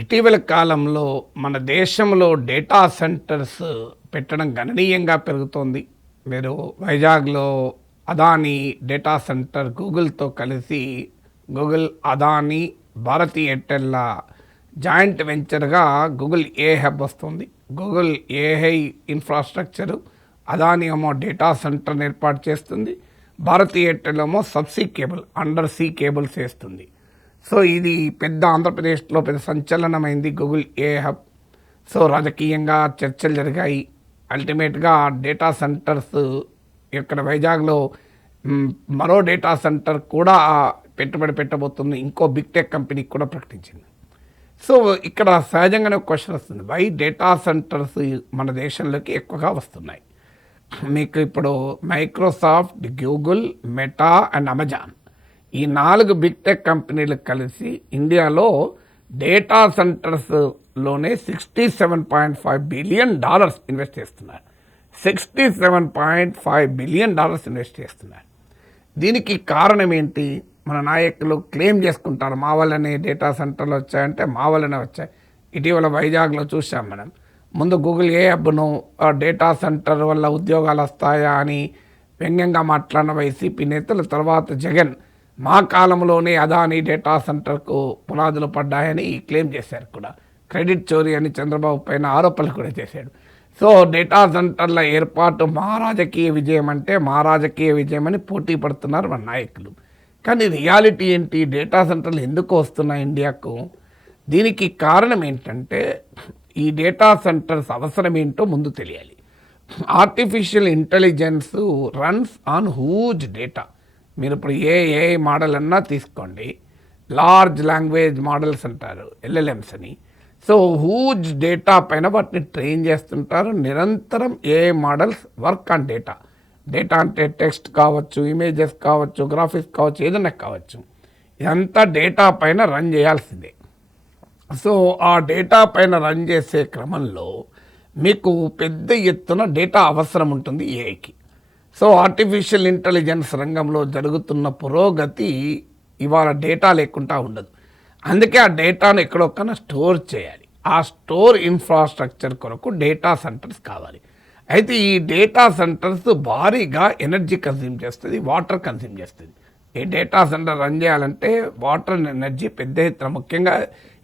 ఇటీవల కాలంలో మన దేశంలో డేటా సెంటర్స్ పెట్టడం గణనీయంగా పెరుగుతోంది. మీరు వైజాగ్లో అదానీ డేటా సెంటర్ గూగుల్తో కలిసి గూగుల్, అదానీ, భారతీ ఎయిర్టెల్ల జాయింట్ వెంచర్గా గూగుల్ ఏ హబ్ వస్తుంది. గూగుల్ ఏఐ ఇన్ఫ్రాస్ట్రక్చరు, అదానీ ఏమో డేటా సెంటర్ని ఏర్పాటు చేస్తుంది, భారతీ ఎయిర్టెల్ ఏమో subsea cable, under sea cables వేస్తుంది. సో ఇది పెద్ద ఆంధ్రప్రదేశ్లో పెద్ద సంచలనమైంది గూగుల్ ఏ హబ్. సో రాజకీయంగా చర్చలు జరిగాయి. అల్టిమేట్గా డేటా సెంటర్స్ ఇక్కడ వైజాగ్లో మరో డేటా సెంటర్ కూడా పెట్టుబడి పెట్టబోతుంది. ఇంకో బిగ్ టెక్ కంపెనీకి కూడా ప్రకటించింది. సో ఇక్కడ సహజంగానే ఒక క్వశ్చన్ వస్తుంది, వై డేటా సెంటర్స్ మన దేశంలోకి ఎక్కువగా వస్తున్నాయి. మీకు ఇప్పుడు Microsoft, Google, meta and Amazon, ఈ 4 బిగ్ టెక్ కంపెనీలు కలిసి ఇండియాలో డేటా సెంటర్స్లోనే $67.5 బిలియన్ ఇన్వెస్ట్ చేస్తున్నారు. $67.5 బిలియన్ ఇన్వెస్ట్ చేస్తున్నారు. దీనికి కారణం ఏంటి? మన నాయకులు క్లెయిమ్ చేసుకుంటారు, మా వల్లనే డేటా సెంటర్లు వచ్చాయంటే మా వల్లనే వచ్చాయి. ఇటీవల వైజాగ్లో చూసాం మనం. ముందు గూగుల్ ఏ హబ్ను డేటా సెంటర్ వల్ల ఉద్యోగాలు వస్తాయా అని వ్యంగ్యంగా మాట్లాడిన వైసీపీ నేతలు, తర్వాత జగన్ మా కాలంలోనే అదానీ డేటా సెంటర్కు పునాదులు పడ్డాయని క్లెయిమ్ చేశారు. కూడా క్రెడిట్ చోరీ అని చంద్రబాబు పైన ఆరోపణలు కూడా చేశాడు. సో డేటా సెంటర్ల ఏర్పాటు మా రాజకీయ విజయం అంటే మా రాజకీయ విజయం అని పోటీ పడుతున్నారు మన నాయకులు. కానీ రియాలిటీ ఏంటి? డేటా సెంటర్లు ఎందుకు వస్తున్నాయి ఇండియాకు? దీనికి కారణం ఏంటంటే ఈ డేటా సెంటర్స్ అవసరం ఏంటో ముందు తెలియాలి. Artificial intelligence runs on huge data. మీరు ఇప్పుడు ఏ మోడల్ అన్నా తీసుకోండి, లార్జ్ లాంగ్వేజ్ మోడల్స్ అంటారు, ఎల్ఎల్ఎమ్స్ అని. సో హ్యూజ్ డేటా పైన వాటిని ట్రైన్ చేస్తుంటారు. నిరంతరం AI models work on data. Data అంటే టెక్స్ట్ కావచ్చు, ఇమేజెస్ కావచ్చు, గ్రాఫిక్స్ కావచ్చు, ఏదైనా కావచ్చు. ఇదంతా డేటా పైన రన్ చేయాల్సిందే. సో ఆ డేటా పైన రన్ చేసే క్రమంలో మీకు పెద్ద ఎత్తున డేటా అవసరం ఉంటుంది ఏఐకి. సో ఆర్టిఫిషియల్ ఇంటెలిజెన్స్ రంగంలో జరుగుతున్న పురోగతి ఇవాళ డేటా లేకుండా ఉండదు. అందుకే ఆ డేటాను ఎక్కడొక్కన స్టోర్ చేయాలి. ఆ స్టోర్ ఇన్ఫ్రాస్ట్రక్చర్ కొరకు డేటా సెంటర్స్ కావాలి. అయితే ఈ డేటా సెంటర్స్ భారీగా ఎనర్జీ కన్స్యూమ్ చేస్తుంది, వాటర్ కన్స్యూమ్ చేస్తుంది. ఈ డేటా సెంటర్ రన్ చేయాలంటే వాటర్ ఎనర్జీ పెద్ద ఎత్తున, ముఖ్యంగా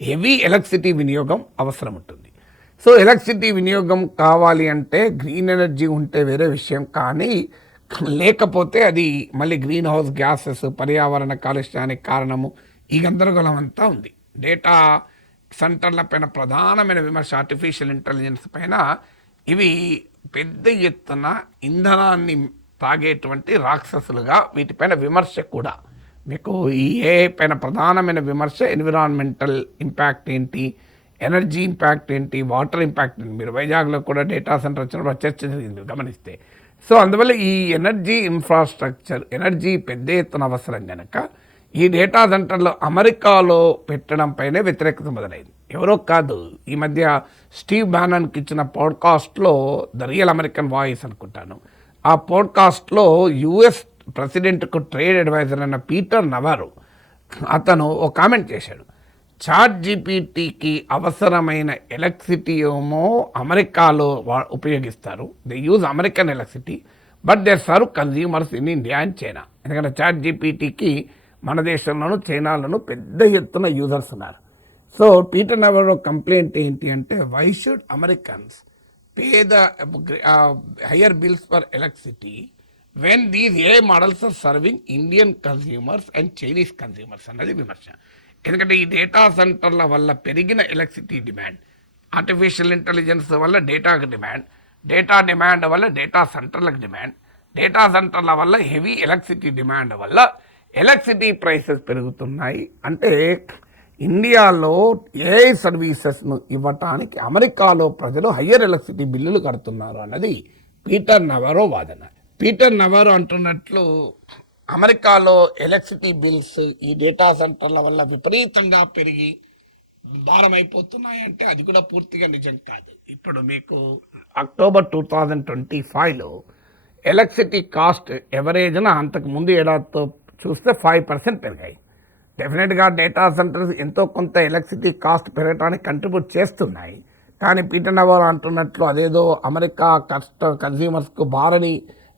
హెవీ ఎలక్ట్రిసిటీ వినియోగం అవసరం ఉంటుంది. సో ఎలక్ట్రిసిటీ వినియోగం కావాలి అంటే గ్రీన్ ఎనర్జీ ఉంటే వేరే విషయం, కానీ లేకపోతే అది మళ్ళీ గ్రీన్ హౌస్ గ్యాసెస్, పర్యావరణ కాలుష్యానికి కారణము. ఈ గందరగోళం అంతా ఉంది. డేటా సెంటర్ల పైన ప్రధానమైన విమర్శ ఆర్టిఫిషియల్ ఇంటెలిజెన్స్ పైన. ఇవి పెద్ద ఎత్తున ఇంధనాన్ని తాగేటువంటి రాక్షసులుగా, వీటిపైన విమర్శ కూడా. మీకు ఈ ఏఐ పైన ప్రధానమైన విమర్శ ఎన్విరాన్మెంటల్ ఇంపాక్ట్ ఏంటి, ఎనర్జీ ఇంపాక్ట్ ఏంటి, వాటర్ ఇంపాక్ట్ ఏంటి. మీరు వైజాగ్లో కూడా డేటా సెంటర్ వచ్చినప్పుడు చర్చ జరిగింది గమనిస్తే. సో అందువల్ల ఈ ఎనర్జీ ఇన్ఫ్రాస్ట్రక్చర్, ఎనర్జీ పెద్ద ఎత్తున అవసరం కనుక ఈ డేటా సెంటర్లో అమెరికాలో పెట్టడం పైనే వ్యతిరేకత మొదలైంది. ఎవరో కాదు, ఈ మధ్య స్టీవ్ బ్యానన్కి ఇచ్చిన పాడ్కాస్ట్లో ద రియల్ అమెరికన్ వాయిస్ అనుకుంటాను, ఆ పాడ్కాస్ట్లో యుఎస్ ప్రెసిడెంట్కు ట్రేడ్ అడ్వైజర్ అన్న పీటర్ నవారో అతను ఒక కామెంట్ చేశాడు. చాట్ జీపీటీకి అవసరమైన ఎలక్ట్రిసిటీ ఏమో అమెరికాలో ఉపయోగిస్తారు, they use American electricity, but they serve consumers in India and China. ఎందుకంటే చాట్ జీపీటీకి మన దేశంలోనూ చైనాలోనూ పెద్ద ఎత్తున యూజర్స్ ఉన్నారు. సో పీటర్ నవారో కంప్లైంట్ ఏంటి అంటే, why should Americans pay the higher bills for electricity when these AI models are serving Indian consumers and Chinese consumers అన్నది విమర్శ. ఎందుకంటే ఈ డేటా సెంటర్ల వల్ల పెరిగిన ఎలక్ట్రిసిటీ డిమాండ్, ఆర్టిఫిషియల్ ఇంటెలిజెన్స్ వల్ల డేటాకు డిమాండ్, డేటా డిమాండ్ వల్ల డేటా సెంటర్లకు డిమాండ్, డేటా సెంటర్ల వల్ల హెవీ ఎలక్ట్రిసిటీ డిమాండ్ వల్ల ఎలక్ట్రిసిటీ ప్రైసెస్ పెరుగుతున్నాయి. అంటే ఇండియాలో ఏఐ సర్వీసెస్ను ఇవ్వటానికి అమెరికాలో ప్రజలు హయ్యర్ ఎలక్ట్రిసిటీ బిల్లులు కడుతున్నారు అన్నది పీటర్ నవారో వాదన. పీటర్ నవారో అంటున్నట్లు అమెరికాలో ఎలక్ట్రిసిటీ బిల్స్ ఈ డేటా సెంటర్ల వల్ల విపరీతంగా పెరిగి భారమైపోతున్నాయంటే అది కూడా పూర్తిగా నిజం కాదు. ఇప్పుడు మీకు అక్టోబర్ 2025లో ఎలక్ట్రిసిటీ కాస్ట్ ఎవరేజ్న అంతకు ముందు ఏడాదితో చూస్తే 5% పెరిగాయి. డెఫినెట్గా డేటా సెంటర్స్ ఎంతో కొంత ఎలక్ట్రిసిటీ కాస్ట్ పెరగడానికి కంట్రిబ్యూట్ చేస్తున్నాయి. కానీ పీటర్ నవారో అంటున్నట్లు అదేదో అమెరికా కన్స్యూమర్స్కు భారని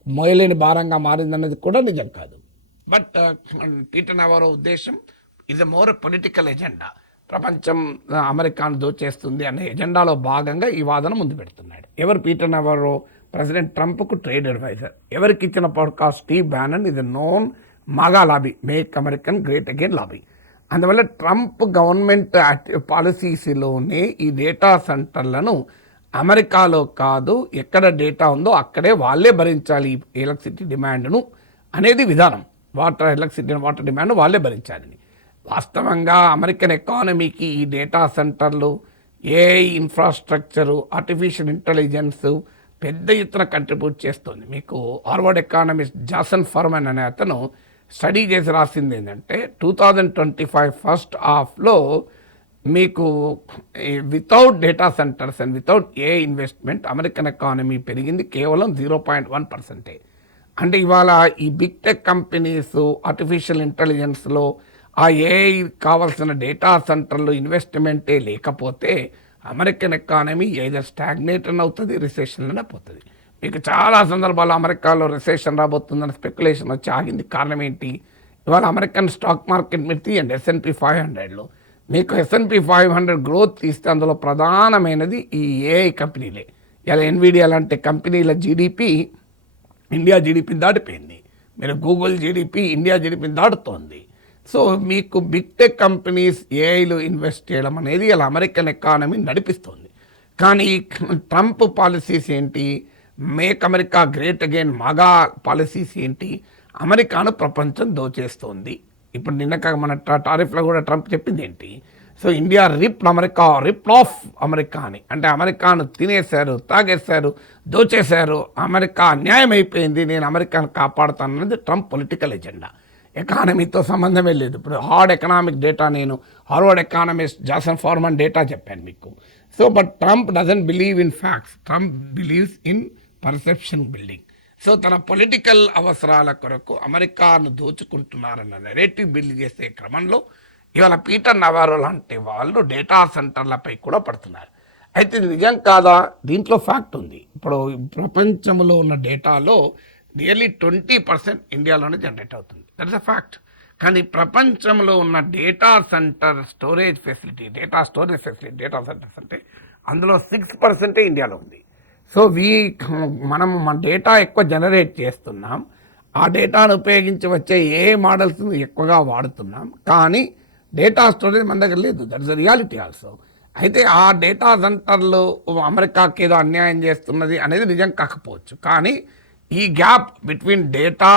మోయలేని భారంగా మారిందన్నది కూడా నిజం కాదు. బట్ పీటర్ నవారో ఉద్దేశం ఇది మోర్ పొలిటికల్ ఎజెండా. ప్రపంచం అమెరికాను దోచేస్తుంది అనే ఎజెండాలో భాగంగా ఈ వాదన ముందు పెడుతున్నాడు. ఎవరు పీటర్ నవారో? ప్రెసిడెంట్ ట్రంప్కు ట్రేడ్ అడ్వైజర్. ఎవరికి ఇచ్చిన పాడ్కాస్ట్? Steve Bannon. ఇది known MAGA lobby, make American great again lobby. అందువల్ల ట్రంప్ గవర్నమెంట్ పాలసీస్లోనే ఈ డేటా సెంటర్లను అమెరికాలో కాదు, ఎక్కడ డేటా ఉందో అక్కడే వాళ్ళే భరించాలి ఎలక్ట్రిసిటీ డిమాండ్ను అనేది విధానం. వాటర్ డిమాండ్ వాళ్ళే భరించాలని. వాస్తవంగా అమెరికన్ ఎకానమీకి ఈ డేటా సెంటర్లు, ఏఐ ఇన్ఫ్రాస్ట్రక్చరు, ఆర్టిఫిషియల్ ఇంటెలిజెన్స్ పెద్ద ఎత్తున కంట్రిబ్యూట్ చేస్తుంది. మీకు హార్వర్డ్ ఎకానమిస్ట్ జాసన్ ఫర్మన్ అనే అతను స్టడీ చేసి రాసింది ఏంటంటే 2025 ఫస్ట్ హాఫ్లో మీకు without data centres and without a investment American economy పెరిగింది కేవలం 0.1%. అంటే ఇవాళ ఈ బిగ్ టెక్ కంపెనీస్ ఆర్టిఫిషియల్ ఇంటెలిజెన్స్లో ఆ ఏఐ కావాల్సిన డేటా సెంటర్లు ఇన్వెస్ట్మెంటే లేకపోతే అమెరికన్ ఎకానమీ ఏదో స్టాగ్నేషన్ అవుతుంది, రిసెషన్లోనే పోతుంది. మీకు చాలా సందర్భాల్లో అమెరికాలో రిసెషన్ రాబోతుందని స్పెక్యులేషన్ వచ్చి ఆగింది. కారణం ఏంటి? ఇవాళ అమెరికన్ స్టాక్ మార్కెట్ మీరు తీయండి. S&P 500లో మీకు S&P 500 గ్రోత్ తీస్తే అందులో ప్రధానమైనది ఈ ఏఐ కంపెనీలే. ఇలా ఎన్విడియా లాంటి కంపెనీల జీడిపి ఇండియా జీడిపిని దాటిపోయింది. మీరు గూగుల్ జీడిపి ఇండియా జీడిపిని దాటుతోంది. సో మీకు బిగ్ టెక్ కంపెనీస్ ఏఐలో ఇన్వెస్ట్ చేయడం అనేది ఇలా అమెరికన్ ఎకానమీ నడిపిస్తుంది. కానీ ట్రంప్ పాలసీస్ ఏంటి? Make America great again MAGA policies ఏంటి? అమెరికాను ప్రపంచం దోచేస్తోంది. ఇప్పుడు నిన్న మన టారిఫ్లో కూడా ట్రంప్ చెప్పింది ఏంటి? So India rip off America అని. అంటే అమెరికాను తినేశారు, తాగేశారు, దోచేశారు, అమెరికా అన్యాయం అయిపోయింది, నేను అమెరికాను కాపాడుతానన్నది ట్రంప్ పొలిటికల్ ఎజెండా. ఎకానమీతో సంబంధమే లేదు. ఇప్పుడు హార్డ్ ఎకనామిక్ డేటా నేను Harvard economist Jason foreman data చెప్పాను మీకు. So but Trump doesn't believe in facts, Trump believes in perception building. So తన పొలిటికల్ అవసరాల కొరకు అమెరికాను దోచుకుంటున్నారన్న నెరేటివ్ బిల్డ్ చేసే క్రమంలో ఇవాళ పీటర్ నవారో లాంటి వాళ్ళు డేటా సెంటర్లపై కూడా పడుతున్నారు. అయితే ఇది నిజం కాదా? దీంట్లో ఫ్యాక్ట్ ఉంది. ఇప్పుడు ప్రపంచంలో ఉన్న డేటాలో నియర్లీ 20% ఇండియాలోనే జనరేట్ అవుతుంది. That is a fact. కానీ ప్రపంచంలో ఉన్న data storage facility data centres అంటే అందులో 6% ఇండియాలో ఉంది. సో మనం మన డేటా ఎక్కువ జనరేట్ చేస్తున్నాం, ఆ డేటాను ఉపయోగించి వచ్చే ఏ మోడల్స్ ఎక్కువగా వాడుతున్నాం, కానీ డేటా స్టోరేజ్ మన దగ్గర లేదు. That is the reality also. అయితే ఆ డేటా సెంటర్లు అమెరికాకి ఏదో అన్యాయం చేస్తున్నది అనేది నిజం కాకపోవచ్చు, కానీ ఈ gap between data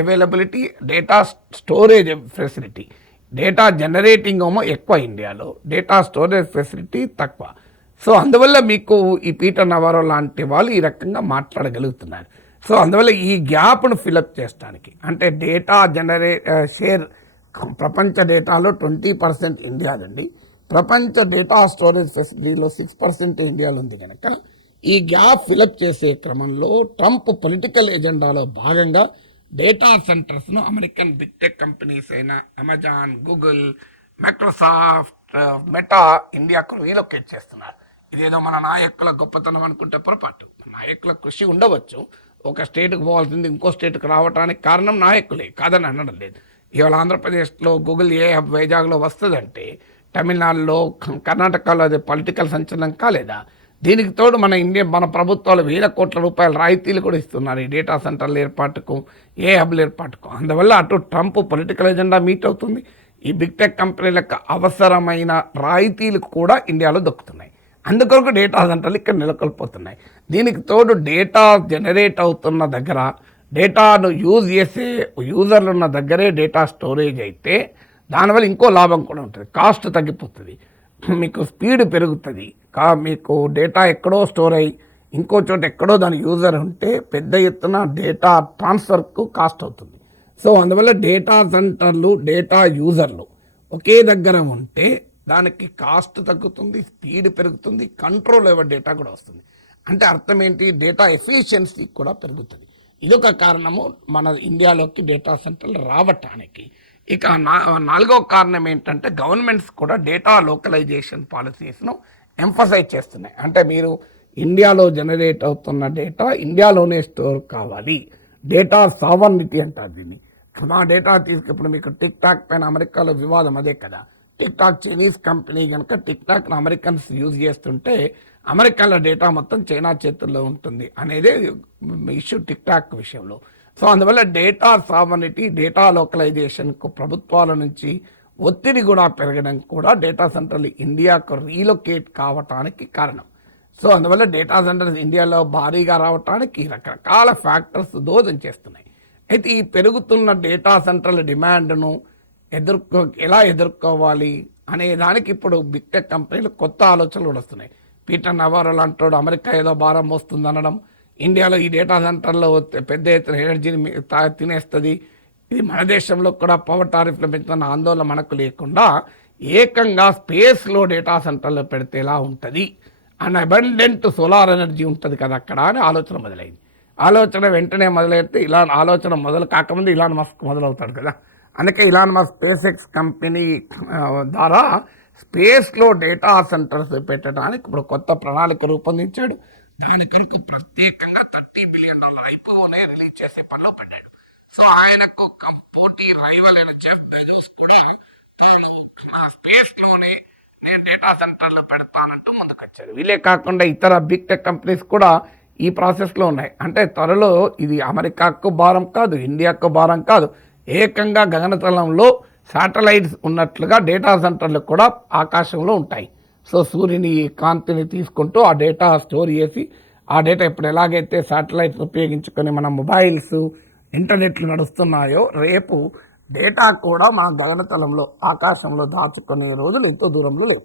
availability, data storage facility, data generating ఏమో ఎక్కువ ఇండియాలో, డేటా స్టోరేజ్ ఫెసిలిటీ తక్కువ. సో అందువల్ల మీకు ఈ పీటర్ నవారో లాంటి వాళ్ళు ఈ రకంగా మాట్లాడగలుగుతున్నారు. సో అందువల్ల ఈ గ్యాప్ను ఫిలప్ చేయడానికి అంటే డేటా షేర్ ప్రపంచ డేటాలో 20% ఇండియాదండి. ప్రపంచ డేటా స్టోరేజ్ ఫెసిలిటీలో 6% ఇండియాలో ఉంది కనుక ఈ గ్యాప్ ఫిలప్ చేసే క్రమంలో ట్రంప్ పొలిటికల్ ఎజెండాలో భాగంగా డేటా సెంటర్స్ను అమెరికన్ బిగ్ టెక్ కంపెనీస్ అయిన అమెజాన్, గూగుల్, మైక్రోసాఫ్ట్, మెటా ఇండియాకు రీలొకేట్ చేస్తున్నారు. ఇదేదో మన నాయకుల గొప్పతనం అనుకుంటే పొరపాటు. నాయకుల కృషి ఉండవచ్చు, ఒక స్టేట్కి పోవాల్సింది ఇంకో స్టేట్కి రావడానికి కారణం నాయకులే, కాదని అనడం లేదు. ఇవాళ ఆంధ్రప్రదేశ్లో గూగుల్ ఏ హబ్ వైజాగ్లో వస్తుందంటే తమిళనాడులో, కర్ణాటకలో అది పొలిటికల్ సంచలనం కాలేదా? దీనికి తోడు మన ప్రభుత్వాలు వేల కోట్ల రూపాయల రాయితీలు కూడా ఇస్తున్నారు ఈ డేటా సెంటర్ల ఏర్పాటుకు, ఏ హబ్ల ఏర్పాటుకు. అందువల్ల అటు ట్రంప్ పొలిటికల్ ఎజెండా మీట్ అవుతుంది, ఈ బిగ్ టెక్ కంపెనీలకు అవసరమైన రాయితీలు కూడా ఇండియాలో దొక్కుతున్నాయి. అందుకొరకు డేటా సెంటర్లు ఇక్కడ నెలకొల్పోతున్నాయి. దీనికి తోడు డేటా జనరేట్ అవుతున్న దగ్గర, డేటాను యూజ్ చేసే యూజర్లు ఉన్న దగ్గరే డేటా స్టోరేజ్ అయితే దానివల్ల ఇంకో లాభం కూడా ఉంటుంది. కాస్ట్ తగ్గిపోతుంది, మీకు స్పీడ్ పెరుగుతుంది. మీకు డేటా ఎక్కడో స్టోర్ అయ్యి ఇంకో చోట ఎక్కడో దాని యూజర్ ఉంటే పెద్ద ఎత్తున డేటా ట్రాన్స్ఫర్కు కాస్ట్ అవుతుంది. సో అందువల్ల డేటా సెంటర్లు, డేటా యూజర్లు ఒకే దగ్గర ఉంటే దానికి కాస్ట్ తగ్గుతుంది, స్పీడ్ పెరుగుతుంది, కంట్రోల్ ఓవర్ డేటా కూడా వస్తుంది. అంటే అర్థం ఏంటి? డేటా ఎఫిషియన్సీ కూడా పెరుగుతుంది. ఇదొక కారణము మన ఇండియాలోకి డేటా సెంటర్లు రావటానికి. ఇక నాలుగో కారణం ఏంటంటే గవర్నమెంట్స్ కూడా డేటా లోకలైజేషన్ పాలసీస్ను ఎంఫసైజ్ చేస్తున్నాయి. అంటే మీరు ఇండియాలో జనరేట్ అవుతున్న డేటా ఇండియాలోనే స్టోర్ కావాలి, డేటా సావర్నిటీ అంటారు దీన్ని. మా డేటా ఇప్పుడు మీకు టిక్ టాక్ పైన అమెరికాలో వివాదం అదే కదా. టిక్ టాక్ చైనీస్ కంపెనీ కనుక టిక్ టాక్ను అమెరికన్స్ యూజ్ చేస్తుంటే అమెరికాలో డేటా మొత్తం చైనా చేతుల్లో ఉంటుంది అనేది ఇష్యూ టిక్ టాక్ విషయంలో. సో అందువల్ల డేటా సావర్నిటీ, డేటా లోకలైజేషన్కు ప్రభుత్వాల నుంచి ఒత్తిడి కూడా పెరగడం కూడా డేటా సెంటర్లు ఇండియాకు రీలొకేట్ కావటానికి కారణం. సో అందువల్ల డేటా సెంటర్స్ ఇండియాలో భారీగా రావటానికి రకరకాల ఫ్యాక్టర్స్ దోహదం చేస్తున్నాయి. అయితే ఈ పెరుగుతున్న డేటా సెంటర్ల డిమాండ్ను ఎలా ఎదుర్కోవాలి అనే దానికి ఇప్పుడు బిగ్ టెక్ కంపెనీలు కొత్త ఆలోచనలు కూడా వస్తున్నాయి. పీటర్ నవారో అంటాడు అమెరికా ఏదో భారం మోస్తుంది అనడం, ఇండియాలో ఈ డేటా సెంటర్లో పెద్ద ఎత్తున ఎనర్జీని తినేస్తుంది, ఇది మన దేశంలో కూడా పవర్ టారిఫ్లు పెంచుతున్న ఆందోళన మనకు లేకుండా ఏకంగా స్పేస్లో డేటా సెంటర్లో పెడితే ఎలా ఉంటుంది, అండ్ అబండెంట్ సోలార్ ఎనర్జీ ఉంటుంది కదా అక్కడ అని ఆలోచన మొదలైంది. ఆలోచన వెంటనే మొదలైతే ఆలోచన మొదలు కాకముందు ఇలాన్ మస్క్ మొదలవుతాడు కదా. అందుకే Elon Musk space X company ద్వారా స్పేస్లో డేటా సెంటర్స్ పెట్టడానికి ఇప్పుడు కొత్త ప్రణాళిక రూపొందించాడు. దాని కొరకు ప్రత్యేకంగా $30 బిలియన్ ఐపీఓనే రిలీజ్ చేసే పనిలో పడ్డాడు. సో ఆయనకు పోటీ రైవల్ అయిన జెఫ్ బెజోస్ కూడా నా స్పేస్లోనే నేను డేటా సెంటర్లు పెడతానంటూ ముందుకొచ్చారు. వీళ్ళే కాకుండా ఇతర బిగ్ టెక్ కంపెనీస్ కూడా ఈ ప్రాసెస్లో ఉన్నాయి. అంటే త్వరలో ఇది అమెరికాకు భారం కాదు, ఇండియాకు భారం కాదు, ఏకంగా గగనతలంలో శాటిలైట్స్ ఉన్నట్లుగా డేటా సెంటర్లు కూడా ఆకాశంలో ఉంటాయి. సో సూర్యుని కాంతిని తీసుకుంటూ ఆ డేటా స్టోర్ చేసి ఆ డేటా ఇప్పుడు ఎలాగైతే శాటిలైట్స్ ఉపయోగించుకొని మన మొబైల్స్ ఇంటర్నెట్లు నడుస్తున్నాయో రేపు డేటా కూడా మన గగనతలంలో ఆకాశంలో దాచుకునే రోజులు ఎంతో దూరంలో లేవు.